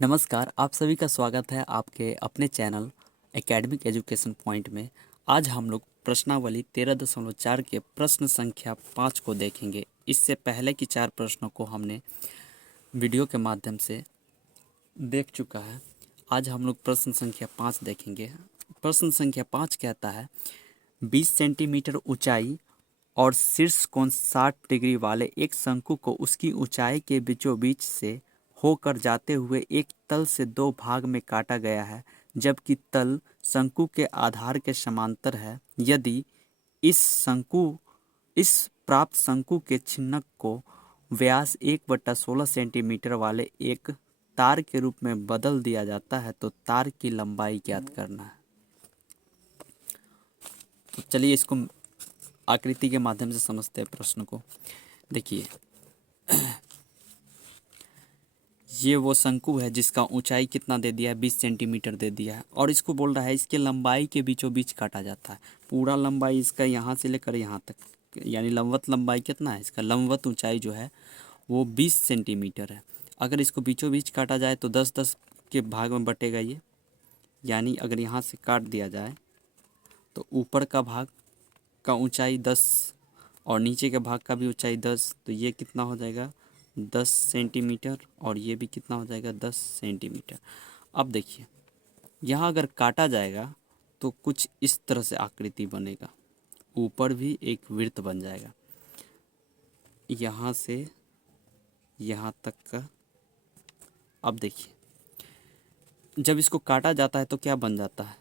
नमस्कार, आप सभी का स्वागत है आपके अपने चैनल एकेडमिक एजुकेशन पॉइंट में। आज हम लोग प्रश्नावली 13.4 के प्रश्न संख्या 5 को देखेंगे। इससे पहले की 4 प्रश्नों को हमने वीडियो के माध्यम से देख चुका है। आज हम लोग प्रश्न संख्या 5 देखेंगे। प्रश्न संख्या 5 कहता है 20 सेंटीमीटर ऊंचाई और शीर्ष कोण 60 डिग्री वाले एक शंकु को उसकी ऊंचाई के बीचों बीच से होकर जाते हुए एक तल से दो भाग में काटा गया है, जबकि तल शंकु के आधार के समांतर है। यदि इस प्राप्त शंकु के छिन्नक को व्यास 1/16 सेंटीमीटर वाले एक तार के रूप में बदल दिया जाता है तो तार की लंबाई ज्ञात करना है। तो चलिए इसको आकृति के माध्यम से समझते हैं प्रश्न को। देखिए, ये वो शंकु है जिसका ऊंचाई कितना दे दिया है, 20 सेंटीमीटर दे दिया है, और इसको बोल रहा है इसके लंबाई के बीचों बीच काटा जाता है। पूरा लंबाई इसका यहाँ से लेकर यहाँ तक, यानी लंबवत लंबाई कितना है, इसका लंबवत ऊंचाई जो है वो 20 सेंटीमीटर है। अगर इसको बीचों बीच काटा जाए तो 10-10 के भाग में बटेगा ये, यानी अगर यहाँ से काट दिया जाए तो ऊपर का भाग का ऊंचाई 10 और नीचे के भाग का भी ऊंचाई 10, तो ये कितना हो जाएगा 10 सेंटीमीटर, और ये भी कितना हो जाएगा 10 सेंटीमीटर। अब देखिए, यहाँ अगर काटा जाएगा तो कुछ इस तरह से आकृति बनेगा, ऊपर भी एक वृत्त बन जाएगा, यहाँ से यहाँ तक का। अब देखिए, जब इसको काटा जाता है तो क्या बन जाता है,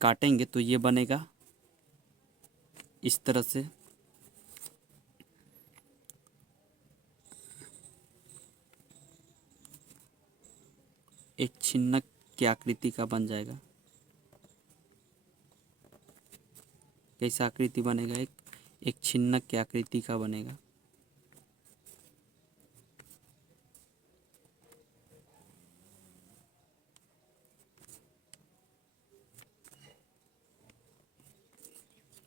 काटेंगे तो ये बनेगा इस तरह से, एक छिन्नक की आकृति का बन जाएगा। कैसा आकृति बनेगा, एक छिन्नक की आकृति का बनेगा।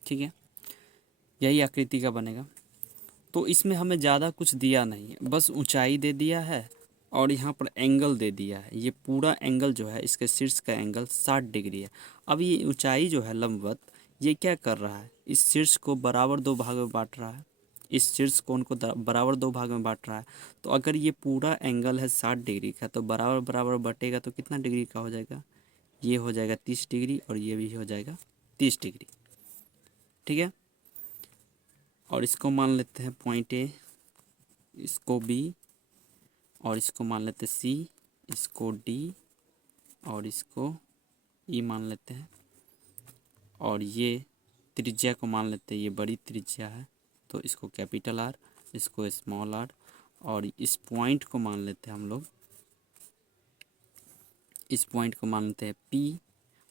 ठीक है, यही आकृति का बनेगा। तो इसमें हमें ज़्यादा कुछ दिया नहीं है, बस ऊंचाई दे दिया है और यहाँ पर एंगल दे दिया है। ये पूरा एंगल जो है, इसके शीर्ष का एंगल 60 डिग्री है। अब ये ऊंचाई जो है लंबवत, ये क्या कर रहा है, इस शीर्ष को बराबर दो भाग में बांट रहा है, इस शीर्ष कोण को बराबर दो भाग में बांट रहा है। तो अगर ये पूरा एंगल है 60 डिग्री का, तो बराबर बराबर बटेगा तो कितना डिग्री का हो जाएगा, ये हो जाएगा 30 डिग्री और ये भी हो जाएगा 30 डिग्री। ठीक है, और इसको मान लेते हैं पॉइंट ए, इसको बी, और इसको मान लेते हैं सी, इसको डी, और इसको ई मान लेते हैं, और ये त्रिज्या को मान लेते हैं, ये बड़ी त्रिज्या है तो इसको कैपिटल आर, इसको स्मॉल आर, और इस पॉइंट को मान लेते हैं हम लोग, इस पॉइंट को मान लेते हैं पी,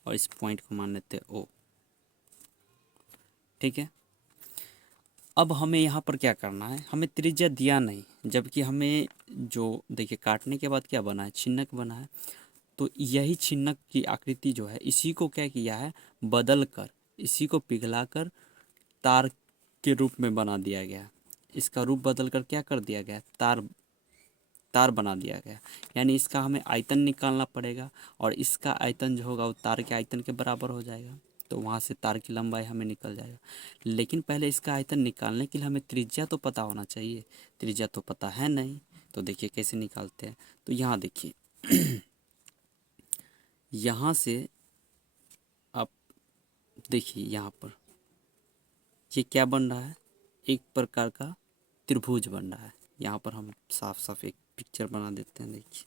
और इस पॉइंट को मान लेते हैं ओ। ठीक है, अब हमें यहाँ पर क्या करना है, हमें त्रिज्या दिया नहीं, जबकि हमें जो देखिए काटने के बाद क्या बना है, छिन्नक बना है। तो यही छिन्नक की आकृति जो है, इसी को क्या किया है, बदल कर, इसी को पिघलाकर तार के रूप में बना दिया गया। इसका रूप बदल कर क्या कर दिया गया, तार बना दिया गया। यानी इसका हमें आयतन निकालना पड़ेगा, और इसका आयतन जो होगा वो तार के आयतन के बराबर हो जाएगा, तो वहाँ से तार की लंबाई हमें निकल जाएगा। लेकिन पहले इसका आयतन निकालने के लिए हमें त्रिज्या तो पता होना चाहिए, त्रिज्या तो पता है नहीं। तो देखिए कैसे निकालते हैं, तो यहाँ देखिए यहाँ से आप देखिए, यहाँ पर ये क्या बन रहा है, एक प्रकार का त्रिभुज बन रहा है। यहाँ पर हम साफ साफ एक पिक्चर बना देते हैं, देखिए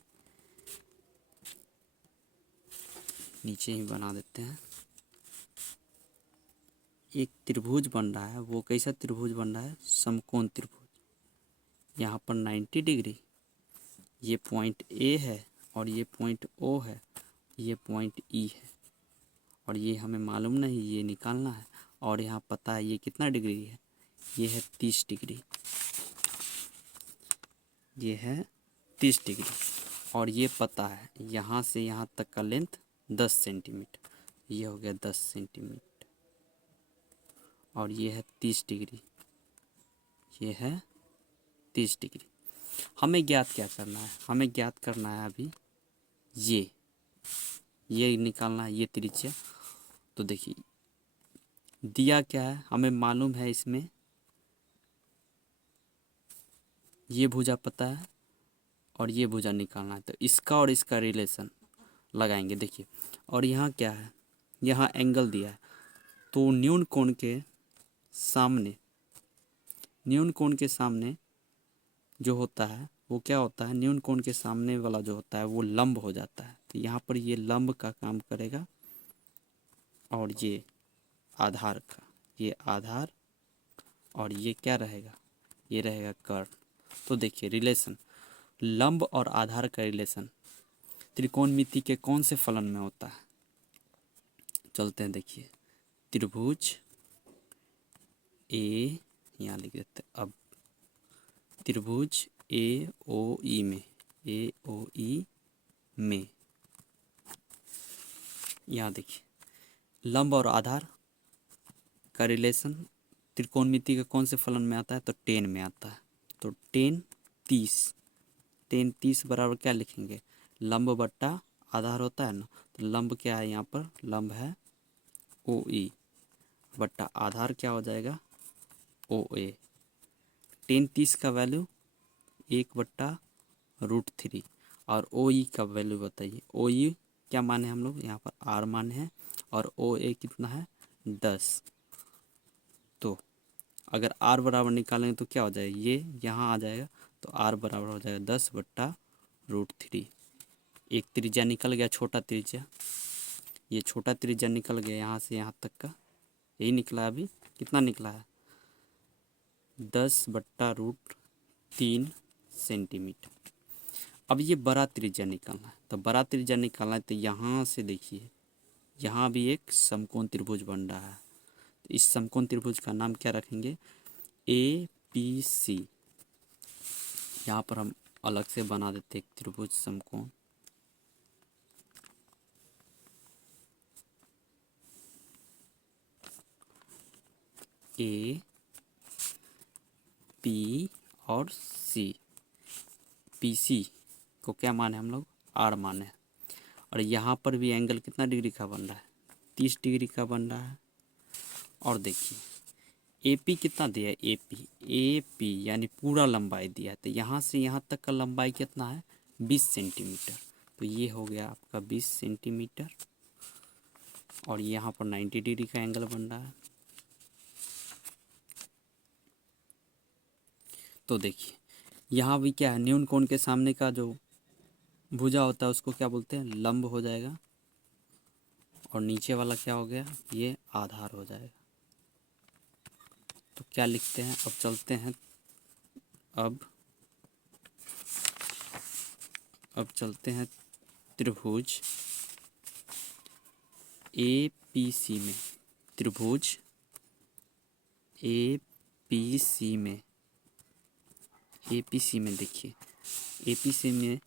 नीचे ही बना देते हैं। एक त्रिभुज बन रहा है, वो कैसा त्रिभुज बन रहा है, समकोण त्रिभुज। यहाँ पर 90 डिग्री, ये पॉइंट ए है और ये पॉइंट ओ है, ये पॉइंट ई है, और ये हमें मालूम नहीं, ये निकालना है। और यहाँ पता है ये कितना डिग्री है, ये है 30 डिग्री, ये है 30 डिग्री, और ये पता है यहाँ से यहाँ तक का लेंथ 10 सेंटीमीटर, ये हो गया 10 सेंटीमीटर, और ये है 30 डिग्री, ये है 30 डिग्री। हमें ज्ञात क्या करना है, हमें ज्ञात करना है अभी ये निकालना है, ये त्रिज्या। तो देखिए दिया क्या है, हमें मालूम है इसमें ये भुजा पता है और ये भुजा निकालना है, तो इसका और इसका रिलेशन लगाएंगे। देखिए और यहाँ क्या है, यहाँ एंगल दिया है, तो न्यून कोण के सामने जो होता है वो क्या होता है, न्यून कोण के सामने वाला जो होता है वो लंब हो जाता है। तो यहाँ पर ये लंब का काम करेगा और ये आधार का, ये आधार और ये क्या रहेगा, ये रहेगा कर्ण। तो देखिए रिलेशन लंब और आधार का रिलेशन त्रिकोणमिति के कौन से फलन में होता है, चलते हैं। देखिए त्रिभुज ए, यहाँ लिख देते हैं अब, त्रिभुज ए ओ ई में यहाँ देखिए लंब और आधार का रिलेशन त्रिकोणमिति के कौन से फलन में आता है, तो टेन में आता है। तो टेन 30 बराबर क्या लिखेंगे, लंब बट्टा आधार होता है ना, तो लंब क्या है यहाँ पर, लंब है ओ ई बट्टा आधार क्या हो जाएगा ओ ए। 10 का वैल्यू 1/√3 और ओ ई का वैल्यू बताइए। ओ ई क्या माने हम लोग यहाँ पर आर माने हैं और ओ ए कितना है 10। तो अगर आर बराबर निकालेंगे तो क्या हो जाएगा, ये यहाँ आ जाएगा, तो आर बराबर हो जाएगा 10/√3। एक त्रिज्या निकल गया, छोटा त्रिज्या, ये छोटा त्रिज्या निकल गया यहाँ से यहाँ तक का, यही निकला अभी, कितना निकला है 10/√3 सेंटीमीटर। अब ये बड़ा त्रिज्या निकालना है, तो बड़ा त्रिज्या निकालना है तो यहाँ से देखिए यहाँ भी एक समकोण त्रिभुज बन रहा है। तो इस समकोण त्रिभुज का नाम क्या रखेंगे, ए पी सी। यहाँ पर हम अलग से बना देते एक त्रिभुज समकोण, ए पी और सी। पी सी को क्या माने हम लोग आर माने, और यहाँ पर भी एंगल कितना डिग्री का बन रहा है 30 डिग्री का बन रहा है। और देखिए ए पी कितना दिया है, ए पी यानी पूरा लंबाई दिया है, तो यहाँ से यहाँ तक का लंबाई कितना है 20 सेंटीमीटर। तो ये हो गया आपका 20 सेंटीमीटर और यहाँ पर 90 डिग्री का एंगल बन रहा है। तो देखिए यहाँ भी क्या है, न्यून कोण के सामने का जो भुजा होता है उसको क्या बोलते हैं, लंब हो जाएगा, और नीचे वाला क्या हो गया, ये आधार हो जाएगा। तो क्या लिखते हैं, अब चलते हैं, अब चलते हैं त्रिभुज ए पी सी में, त्रिभुज ए पी सी में, ए पी सी में देखिए ए पी सी में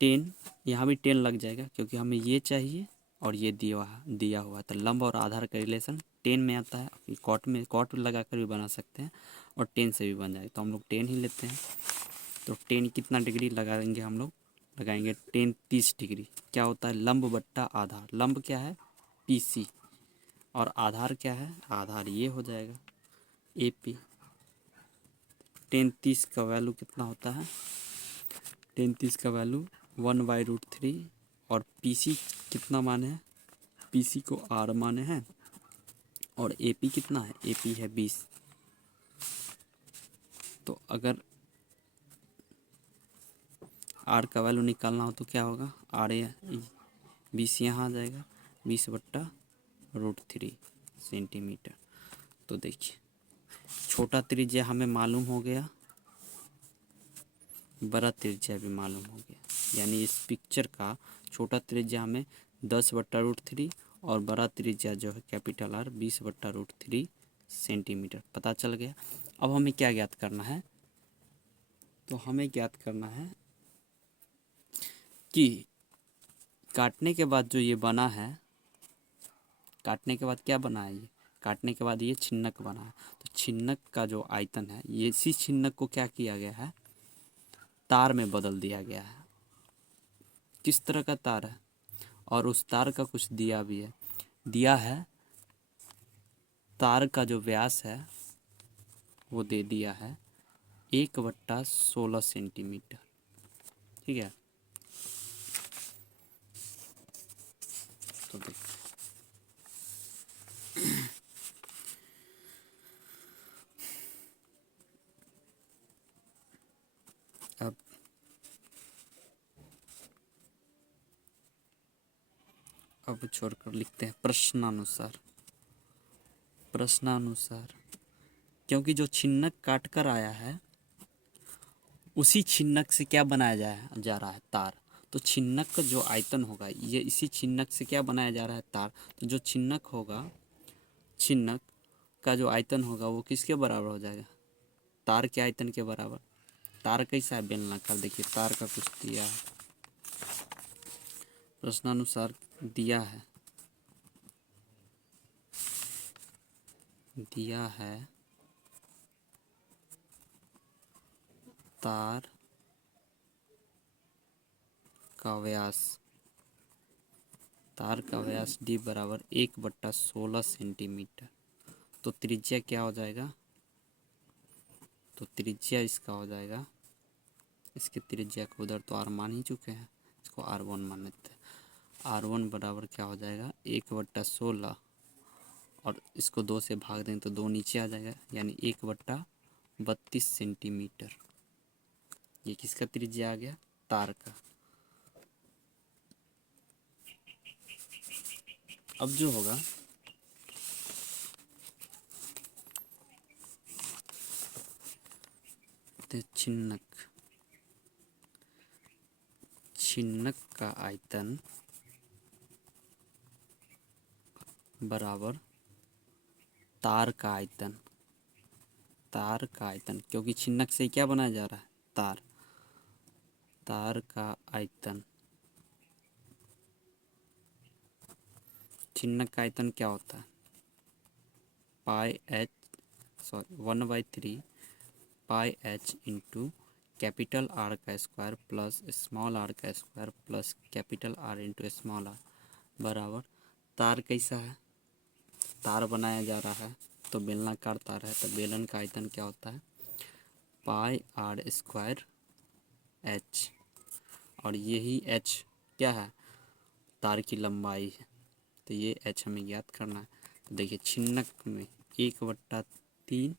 10, यहाँ भी 10 लग जाएगा क्योंकि हमें ये चाहिए और ये दिया हुआ है। तो लंब और आधार का रिलेशन 10 में आता है, कॉट लगा कर भी बना सकते हैं और 10 से भी बन जाए, तो हम लोग 10 ही लेते हैं। तो 10 कितना डिग्री लगाएंगे हम लोग, लगाएंगे 10 30 डिग्री। क्या होता है लंब बट्टा आधार, लंब क्या है पी सी और आधार क्या है, आधार ये हो जाएगा ए पी। 10 30 का वैल्यू कितना होता है, 10 30 का वैल्यू 1/√3 और पी सी कितना माने हैं, पी सी को आर माने हैं और ए पी कितना है, ए पी है 20। तो अगर आर का वैल्यू निकालना हो तो क्या होगा, आर 20 यहाँ आ जाएगा, 20/√3 सेंटीमीटर। तो देखिए छोटा त्रिज्या हमें मालूम हो गया, बड़ा त्रिज्या भी मालूम हो गया, यानी इस पिक्चर का छोटा त्रिज्या हमें 10/√3 और बड़ा त्रिज्या जो है कैपिटल आर 20/√3 सेंटीमीटर पता चल गया। अब हमें क्या ज्ञात करना है, तो हमें ज्ञात करना है कि काटने के बाद जो ये बना है, काटने के बाद क्या बना है, ये काटने के बाद ये छिन्नक बना है। तो छिन्नक का जो आयतन है, ये इसी छिन्नक को क्या किया गया है, तार में बदल दिया गया है। किस तरह का तार है, और उस तार का कुछ दिया भी है, दिया है तार का जो व्यास है वो दे दिया है 1/16 सेंटीमीटर। ठीक है, तो देख अब छोड़कर लिखते हैं प्रश्नानुसार। प्रश्नानुसार क्योंकि जो छिन्नक काट कर आया है उसी छिन्नक से क्या बनाया जा रहा है, तार। तो छिन्नक का जो आयतन होगा, ये इसी छिन्नक से क्या बनाया जा रहा है, तार। तो जो छिन्नक होगा, छिन्नक का जो आयतन होगा वो किसके बराबर हो जाएगा, तार के आयतन के बराबर। तार कैसा है, बेलनाकार। देखिए तार का कुछ दिया है, प्रश्नानुसार दिया है, तार का व्यास, d बराबर 1/16 सेंटीमीटर। तो त्रिज्या क्या हो जाएगा, तो त्रिज्या इसका हो जाएगा, इसके त्रिज्या को उधर तो r मान ही चुके हैं, इसको r1 मान लेते हैं। r1 बराबर क्या हो जाएगा 1/16, और इसको 2 से भाग दें तो 2 नीचे आ जाएगा, यानी 1/32 सेंटीमीटर। ये किसका त्रिज्या आ गया, तार का। अब जो होगा तो छिन्नक का आयतन बराबर तार का आयतन, क्योंकि छिन्नक से क्या बनाया जा रहा है, तार का आयतन। छिन्नक का आयतन क्या होता है, 1/3 pi H into capital R का स्क्वायर प्लस स्मॉल आर का square plus capital R into small R बराबर। तार कैसा है, तार बनाया जा रहा है तो बेलनाकार तार है, तो बेलन का आयतन क्या होता है, पाई आर स्क्वायर एच, और यही एच क्या है, तार की लंबाई है, तो ये एच हमें ज्ञात करना है। तो देखिए छिन्नक में 1/3,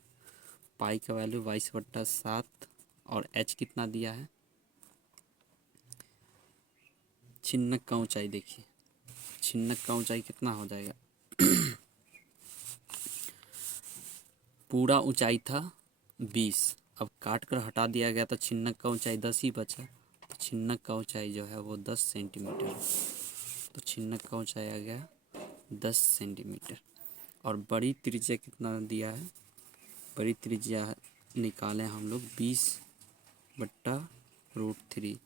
पाई का वैल्यू 22/7, और एच कितना दिया है, छिन्नक का ऊंचाई देखिए, छिन्नक का ऊंचाई कितना हो जाएगा, पूरा ऊंचाई था 20, अब काट कर हटा दिया गया तो छिन्नक का ऊंचाई 10 ही बचा। तो छिन्नक का ऊंचाई जो है वो 10 सेंटीमीटर है। तो छिन्नक का ऊंचाई आ गया 10 सेंटीमीटर। और बड़ी त्रिज्या कितना दिया है, बड़ी त्रिज्या निकालें हम लोग 20/√3,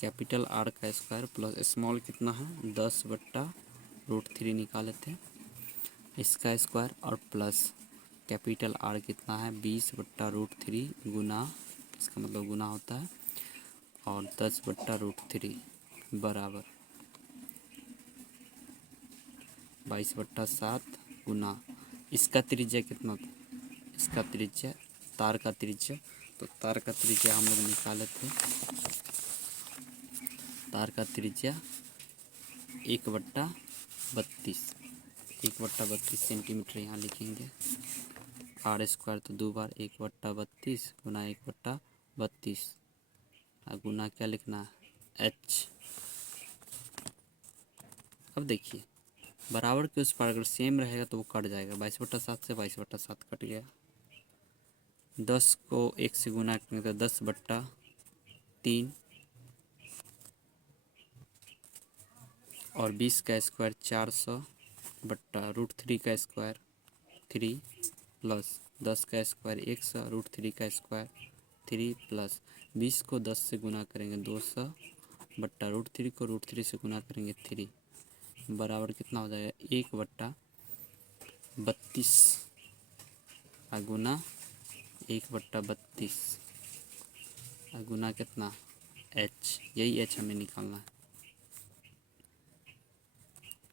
कैपिटल आर का स्क्वायर प्लस स्मॉल कितना है 10/√3 निकाले थे, इसका स्क्वायर और प्लस कैपिटल आर कितना है 20/√3 गुना, इसका मतलब गुना होता है, और 10/√3 बराबर 22/7 गुना, इसका त्रिज्या कितना था, इसका त्रिज्या, तार का त्रिज्या, तो तार का त्रिज्या हम लोग निकाले थे, तार का त्रिज्या 1/32 सेंटीमीटर यहाँ लिखेंगे। आर स्क्वायर तो 2 बार 1/32 गुना 1/32, गुना क्या लिखना है एच। अब देखिए बराबर के उस पर अगर सेम रहेगा तो वो कट जाएगा, 22/7 से 22/7 कट गया, 10 को 1 से गुना करेंगे तो 10/3, और 20 का स्क्वायर 400/√3 का स्क्वायर 3 प्लस 10 का स्क्वायर 100/√3 का स्क्वायर 3 प्लस 20 को 10 से गुना करेंगे 200/√3 को √3 से गुना करेंगे 3 बराबर कितना हो जाएगा 1/32 गुना 1/32 गुना कितना एच, यही एच हमें निकालना है।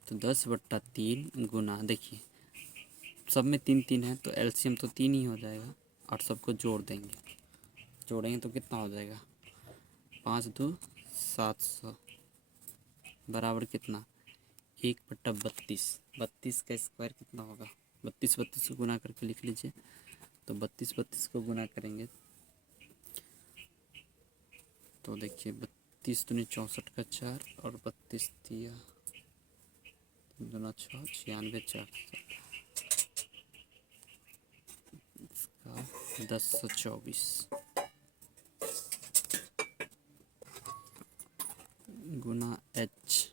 तो 10/3 गुना, देखिए सब में 3 3 है तो एलसीएम तो 3 ही हो जाएगा और सबको जोड़ देंगे। जोड़ेंगे तो कितना हो जाएगा, 5 2 700 बराबर कितना, 1/32। 32 का स्क्वायर कितना होगा, 32 32 को गुना करके लिख लीजिए। तो 32 32 को गुना करेंगे तो देखिए 32 दूनी 64 का 4 और 32 दिया 3 दूना 6 96 4 इसका 1024 गुना एच।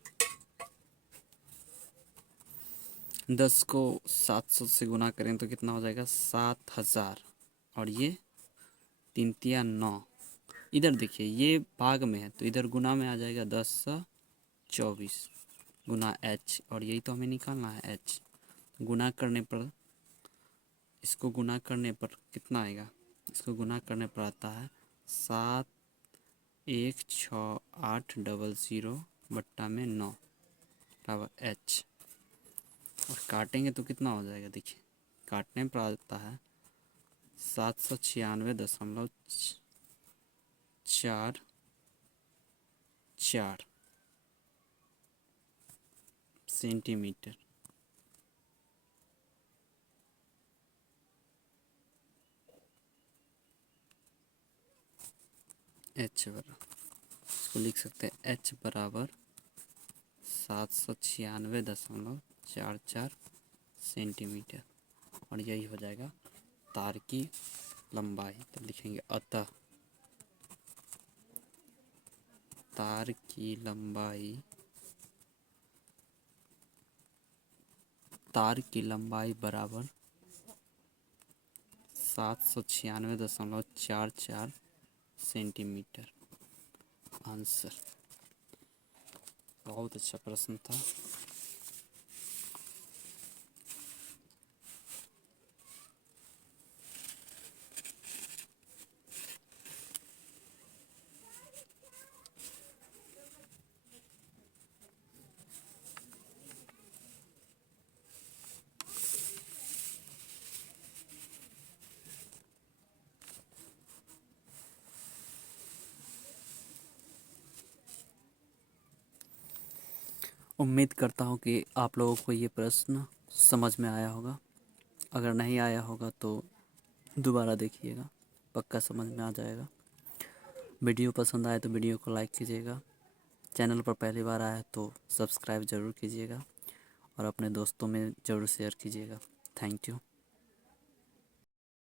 10 को 700 से गुना करें तो कितना हो जाएगा, 7000। और ये 3 तिया 9, इधर देखिए ये भाग में है तो इधर गुना में आ जाएगा 1024 गुना एच, और यही तो हमें निकालना है एच। गुना करने पर, इसको गुना करने पर कितना आएगा, इसको गुना करने पर आता है 71680 बट्टा में 9 बराबर एच। और काटेंगे तो कितना हो जाएगा, देखिए काटने पर आता है 796.44 सेंटीमीटर। एच बराबर, इसको लिख सकते हैं एच बराबर 796.44 सेंटीमीटर। और यही हो जाएगा तार की लंबाई। तो लिखेंगे अतः तार की लंबाई बराबर 796.44 सेंटीमीटर। आंसर। बहुत अच्छा प्रश्न था। उम्मीद करता हूँ कि आप लोगों को ये प्रश्न समझ में आया होगा। अगर नहीं आया होगा तो दोबारा देखिएगा, पक्का समझ में आ जाएगा। वीडियो पसंद आए तो वीडियो को लाइक कीजिएगा। चैनल पर पहली बार आया तो सब्सक्राइब ज़रूर कीजिएगा और अपने दोस्तों में ज़रूर शेयर कीजिएगा। Thank you.